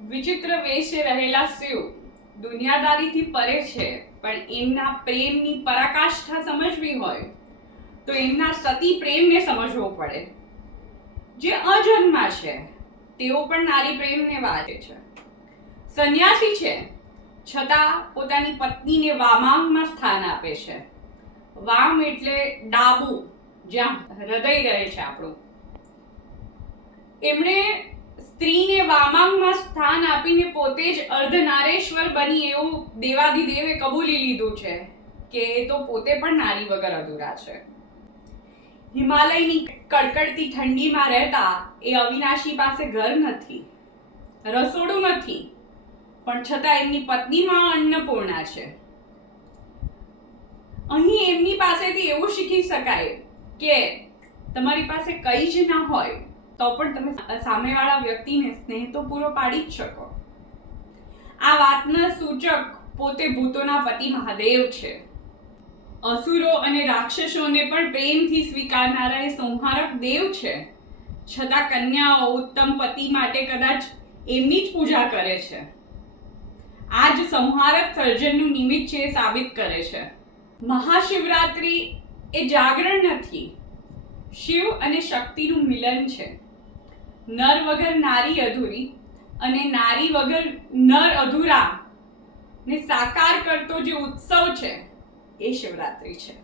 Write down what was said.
વિચિત્ર વેશે રહેલા શિવ દુનિયાદારીથી પરે છે, પણ એમના પ્રેમની પરાકાષ્ઠા સમજવી હોય તો એમના સતી પ્રેમને સમજવો પડે. જે અજન્મા છે તેઓ પણ નારી પ્રેમને વાંચે છે. સંન્યાસી છે છતાં પોતાની પત્નીને વામાંગમાં સ્થાન આપે છે. વામ એટલે ડાબુ, જ્યાં હૃદય રહે છે આપણું. એમણે સ્ત્રીને વામાંગમાં સ્થાન આપીને પોતે જ અર્ધનારેશ્વર બની એવું દેવાધિદેવે કબૂલી લીધું છે કે એ તો પોતે પણ નારી વગર અધૂરા છે. હિમાલયની કડકડતી ઠંડીમાં રહેતા એ અવિનાશી પાસે ઘર નથી, રસોડું નથી, પણ છતાં એમની પત્નીમાં અન્નપૂર્ણા છે. અહીં એમની પાસેથી એવું શીખી શકાય કે તમારી પાસે કંઈ જ ના હોય તો પણ તમે સામેવાળા વ્યક્તિને સ્નેહ તો પૂરો પાડી જ શકો. આ વાતના સૂચક પોતે ભૂતોના પતિ મહાદેવ છે. અસુરો અને રાક્ષસોને પણ પ્રેમથી સ્વીકારનારા એ સંહારક દેવ છે. છતાં કન્યાઓ ઉત્તમ પતિ માટે કદાચ એમની જ પૂજા કરે છે. આ જ સંહારક સર્જનનું નિમિત્ત છે એ સાબિત કરે છે. મહાશિવરાત્રી એ જાગરણ નથી, શિવ અને શક્તિનું મિલન છે. નર વગર નારી અધૂરી અને નારી વગર નર અધૂરા ને સાકાર કરતો જે ઉત્સવ છે એ શિવરાત્રી છે.